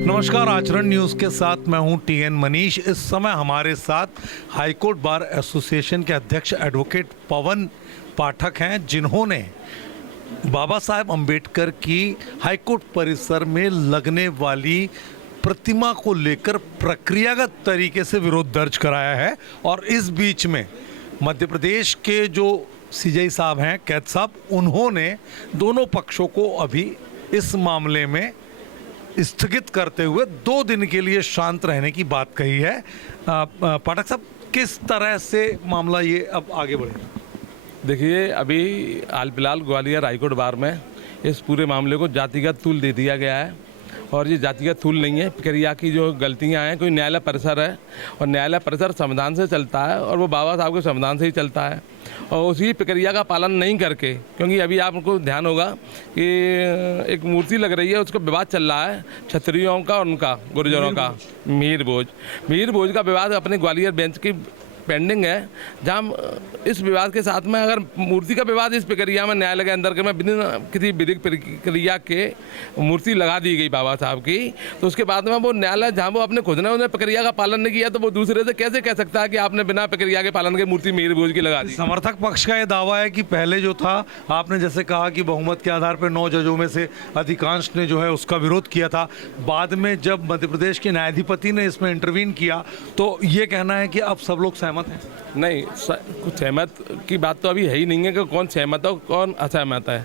नमस्कार, आचरण न्यूज के साथ मैं हूं टीएन मनीष। इस समय हमारे साथ हाईकोर्ट बार एसोसिएशन के अध्यक्ष एडवोकेट पवन पाठक हैं, जिन्होंने बाबा साहेब अंबेडकर की हाईकोर्ट परिसर में लगने वाली प्रतिमा को लेकर प्रक्रियागत तरीके से विरोध दर्ज कराया है। और इस बीच में मध्य प्रदेश के जो सीजेआई साहब हैं, कैद साहब, उन्होंने दोनों पक्षों को अभी इस मामले में स्थगित करते हुए 2 दिन के लिए शांत रहने की बात कही है। पाठक साहब, किस तरह से मामला ये अब आगे बढ़ेगा? देखिए, अभी हाल फिलहाल ग्वालियर हाईकोर्ट बार में इस पूरे मामले को जातिगत तूल दे दिया गया है। और ये जातिगत तूल नहीं है, प्रक्रिया की जो गलतियां हैं, कोई न्यायालय परिसर है और न्यायालय परिसर संविधान से चलता है और वो बाबा साहब के संविधान से ही चलता है। और उसी प्रक्रिया का पालन नहीं करके, क्योंकि अभी आपको ध्यान होगा कि एक मूर्ति लग रही है, उसका विवाद चल रहा है क्षत्रियों का और उनका गुर्जरों का, मीर भोज का विवाद अपने ग्वालियर बेंच की पेंडिंग है। जहाँ इस विवाद के साथ में अगर मूर्ति का विवाद इस प्रक्रिया में न्यायालय के अंदर के में बिना किसी विधिक प्रक्रिया के मूर्ति लगा दी गई बाबा साहब की, तो उसके बाद में वो न्यायालय जहाँ वो अपने खुद ने उन्हें प्रक्रिया का पालन नहीं किया, तो वो दूसरे से कैसे कह सकता है कि आपने बिना प्रक्रिया के पालन के मूर्ति मीर भोज की लगा दी। समर्थक पक्ष का यह दावा है कि पहले जो था, आपने जैसे कहा कि बहुमत के आधार पर 9 जजों में से अधिकांश ने जो है उसका विरोध किया था। बाद में जब मध्य प्रदेश के न्यायाधिपति ने इसमें इंटरवीन किया तो ये कहना है कि अब सब लोग सहमत हैं। नहीं, कुछ सहमत की बात तो अभी है ही नहीं है कि कौन सहमत है कौन असहमत है।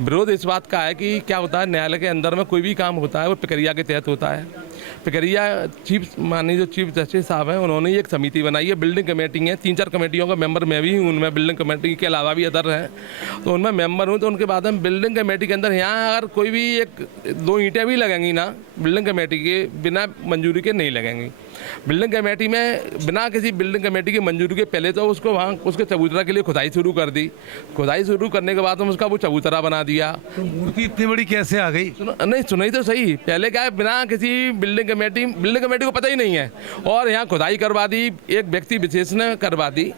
विरोध इस बात का है कि क्या होता है, न्यायालय के अंदर में कोई भी काम होता है वो प्रक्रिया के तहत होता है। प्रक्रिया माननीय जो चीफ जस्टिस साहब हैं, उन्होंने एक समिति बनाई है, बिल्डिंग कमेटी है, 3-4 कमेटियों का मेंबर मैं भी हूँ उनमें, बिल्डिंग कमेटी के अलावा भी अदर हैं, तो उनमें मेंबर हूँ। तो उनके बाद में बिल्डिंग कमेटी के अंदर यहाँ अगर कोई भी 1-2 ईंटें भी लगेंगी ना, बिल्डिंग कमेटी के बिना मंजूरी के नहीं लगेंगी। बिल्डिंग कमेटी में बिना किसी बिल्डिंग कमेटी की मंजूरी के पहले तो उसको वहाँ उसके चबूतरा के लिए खुदाई शुरू कर दी। खुदाई शुरू करने के बाद में उसका वो चबूतरा बना दिया। तो मूर्ति इतनी बड़ी कैसे आ गई? नहीं, सुनाई तो सही। पहले क्या है, बिना किसी बिल्डिंग कमेटी को पता ही नहीं है और यहाँ खुदाई करवा दी, एक व्यक्ति विशेष ने करवा दी।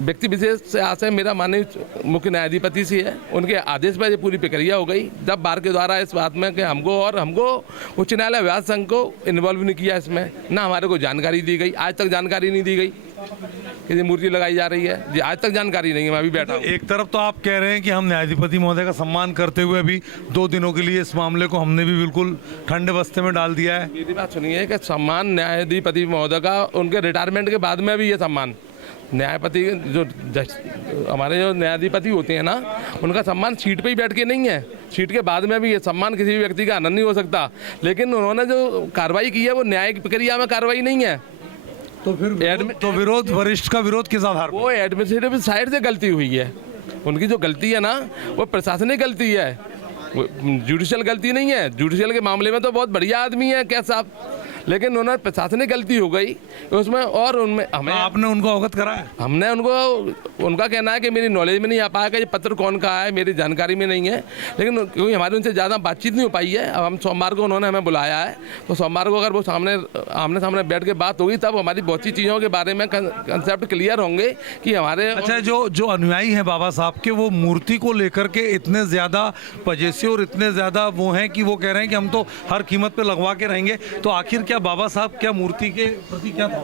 व्यक्ति विशेष से आशय मेरा माननीय मुख्य न्यायाधिपति से है, उनके आदेश पर ये पूरी प्रक्रिया हो गई। जब बार के द्वारा इस बात में कि हमको उच्च न्यायालय व्यास संघ को इन्वॉल्व नहीं किया इसमें, ना हमारे को जानकारी दी गई, आज तक जानकारी नहीं दी गई कि ये मूर्ति लगाई जा रही है जी, आज तक जानकारी नहीं है। मैं अभी बैठा हूँ। एक तरफ तो आप कह रहे हैं कि हम न्यायाधिपति महोदय का सम्मान करते हुए अभी 2 दिनों के लिए इस मामले को हमने भी बिल्कुल ठंडे बस्ते में डाल दिया है। मेरी बात सुनिए कि सम्मान न्यायाधिपति महोदय का उनके रिटायरमेंट के बाद में भी ये सम्मान, न्यायपति जो हमारे जो न्यायाधिपति होते हैं ना, उनका सम्मान सीट पे ही बैठ के नहीं है, सीट के बाद में भी ये सम्मान किसी भी व्यक्ति का आनंद नहीं हो सकता। लेकिन उन्होंने जो कार्रवाई की है वो न्यायिक प्रक्रिया में कार्रवाई नहीं है। तो फिर विरोध, वरिष्ठ का विरोध किस आधार पर? वो एडमिनिस्ट्रेटिव साइड से गलती हुई है। उनकी जो गलती है ना, वो प्रशासनिक गलती है, जुडिशियल गलती नहीं है। जुडिशियल के मामले में तो बहुत बढ़िया आदमी है कैद साहब, लेकिन उन्होंने प्रशासनिक गलती हो गई उसमें। और उनमें हमें, आपने उनको अवगत कराया? हमने उनको, उनका कहना है कि मेरी नॉलेज में नहीं आ पाया कि ये पत्र कौन का है, मेरी जानकारी में नहीं है। लेकिन क्योंकि हमारी उनसे ज़्यादा बातचीत नहीं हो पाई है, अब हम सोमवार को उन्होंने हमें बुलाया है, तो सोमवार को अगर वो आमने सामने बैठ के बात होगी तब हमारी बहुत सी चीज़ों के बारे में कंसेप्ट क्लियर होंगे कि हमारे। अच्छा, जो अनुयायी हैं बाबा साहब के, वो मूर्ति को लेकर के इतने ज़्यादा पजेसिव और इतने ज़्यादा वो हैं कि वो कह रहे हैं कि हम तो हर कीमत पे लगवा के रहेंगे। तो आखिर क्या बाबा साहब क्या मूर्ति के प्रति क्या था?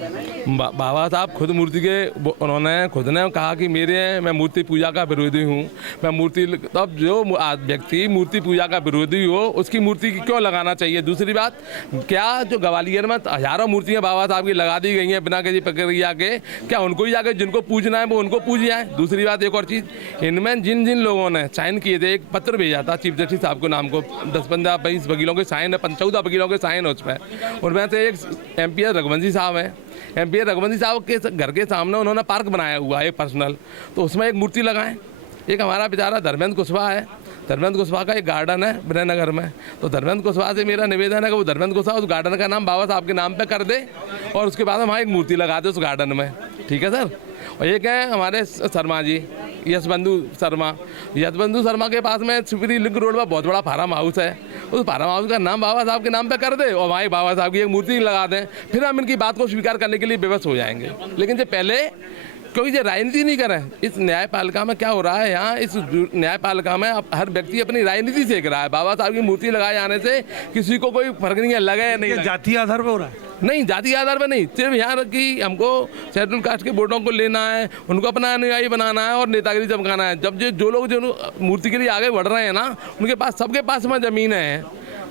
बाबा साहब खुद मूर्ति के, उन्होंने खुद ने कहा कि मैं मूर्ति पूजा का विरोधी हूँ, मैं मूर्ति, तब जो व्यक्ति मूर्ति पूजा का विरोधी हो उसकी मूर्ति की क्यों लगाना चाहिए? दूसरी बात, क्या जो ग्वालियर में हजारों मूर्तियाँ बाबा साहब की लगा दी गई हैं बिना किसी प्रक्रिया के, क्या उनको ही जाकर जिनको पूजना है वो उनको पूज जाए? दूसरी बात, एक और चीज़, इनमें जिन लोगों ने साइन किए थे, एक पत्र भेजा था चीफ जस्टिस साहब को, नाम को 10-15-20 वकीलों के साइन है, 14 वकीलों के साइन है उसमें। उनमें से एक MP रघुवंशी साहब हैं। MP रघुवंशी साहब के घर के सामने उन्होंने पार्क बनाया हुआ है पर्सनल, तो उसमें एक मूर्ति लगाएं। एक हमारा बेचारा धर्मेंद्र कुशवाहा है, धर्मेंद्र कुशवाहा का एक गार्डन है विनयनगर में, तो धर्मेंद्र कुशवाहा से मेरा निवेदन है कि वो धर्मेंद्र कुशवाहा उस गार्डन का नाम बाबा साहब के नाम पे कर दे और उसके बाद हम वहाँ एक मूर्ति लगा दे उस गार्डन में। ठीक है सर। और एक है हमारे शर्मा जी, यशबंधु शर्मा के पास में सुपरी लिंक रोड पर बहुत बड़ा फार्म हाउस है, उस फार्म हाउस का नाम बाबा साहब के नाम पे कर दे और वहाँ बाबा साहब की एक मूर्ति लगा दें, फिर हम इनकी बात को स्वीकार करने के लिए विवश हो जाएंगे। लेकिन जो पहले क्योंकि ये राजनीति नहीं कर रहे हैं। इस न्यायपालिका में क्या हो रहा है, यहाँ इस न्यायपालिका में अब हर व्यक्ति अपनी राजनीति सेक रहा है। बाबा साहब की मूर्ति लगाए जाने से किसी को कोई फर्क नहीं है, लगे नहीं ये लगे। जातीय आधार पे हो रहा है। नहीं, जाति आधार पर नहीं, सिर्फ यहाँ की हमको शेड्यूल कास्ट के वोटों को लेना है, उनको अपना अनुयायी बनाना है और नेतागिरी चमकाना है। जब जो लोग जो मूर्ति के लिए आगे बढ़ रहे हैं ना, उनके पास सबके पास में जमीन है,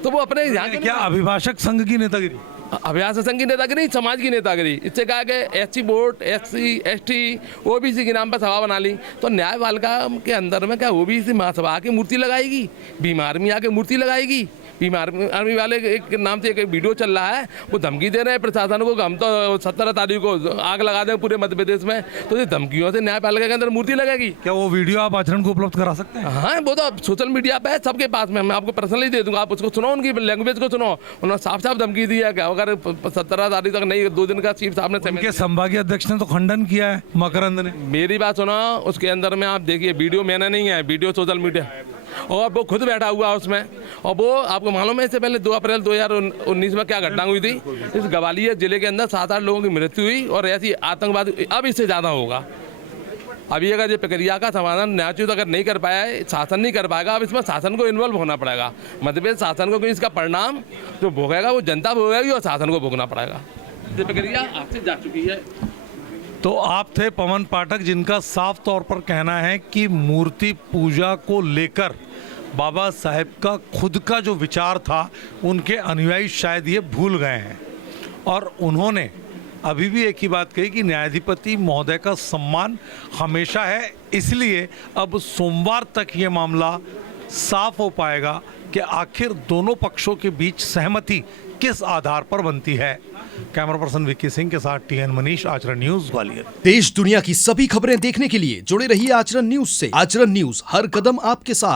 तो वो अपने यहाँ क्या अभिभाषक संघ की नेतागिरी? अभ्यास संघ की नेतागिरी, समाज की नेतागिरी। इससे कहा कि SC vote, SC, ST, OBC के नाम पर सभा बना ली, तो न्यायपालिका के अंदर में क्या ओबीसी महासभा की मूर्ति लगाएगी? बीमार में आके मूर्ति लगाएगी? बीमार आर्मी वाले एक नाम से एक वीडियो चल रहा है, वो धमकी दे रहे हैं प्रशासन को कि हम तो 17 तारीख को आग लगा दें पूरे मध्य प्रदेश में। तो ये धमकियों से न्यायपालिका के अंदर मूर्ति लगेगी। क्या वो वीडियो आप आचरण को उपलब्ध करा सकते हैं? हाँ, वो तो सोशल मीडिया पे है, सबके पास में। मैं आपको पर्सनली दे दूंगा, आप उसको सुनो, उनकी लैंग्वेज को सुनो। उन्होंने साफ साफ धमकी दी है कि अगर 17 तारीख तक नहीं, 2 दिन का चीफ साहब ने उनके संभागीय अध्यक्ष ने तो खंडन किया है, मकरंद ने। मेरी बात सुनो, उसके अंदर में आप देखिए, वीडियो मैंने नहीं है, वीडियो सोशल मीडिया, और वो खुद बैठा हुआ उसमें। और वो आपको मालूम है इससे पहले 2 अप्रैल 2019 में क्या घटना हुई थी? इस ग्वालियर जिले के अंदर 7-8 लोगों की मृत्यु हुई, और ऐसी आतंकवाद अब इससे ज़्यादा होगा। अभी अगर ये प्रक्रिया का समाधान न्यायोचित अगर नहीं कर पाया है, शासन नहीं कर पाएगा, अब इसमें शासन को इन्वॉल्व होना पड़ेगा। मध्य प्रदेश शासन को, क्योंकि इसका परिणाम जो भोगेगा वो जनता भोगेगी और शासन को भोगना पड़ेगा। ये प्रक्रिया आपसे जा चुकी है। तो आप थे पवन पाठक, जिनका साफ तौर पर कहना है कि मूर्ति पूजा को लेकर बाबा साहेब का खुद का जो विचार था, उनके अनुयायी शायद ये भूल गए हैं। और उन्होंने अभी भी एक ही बात कही कि न्यायाधिपति महोदय का सम्मान हमेशा है, इसलिए अब सोमवार तक ये मामला साफ हो पाएगा कि आखिर दोनों पक्षों के बीच सहमति किस आधार पर बनती है। कैमरा पर्सन विक्की सिंह के साथ टीएन मनीष, आचरण न्यूज, ग्वालियर। देश दुनिया की सभी खबरें देखने के लिए जुड़े रहिए आचरण न्यूज से। आचरण न्यूज, हर कदम आपके साथ।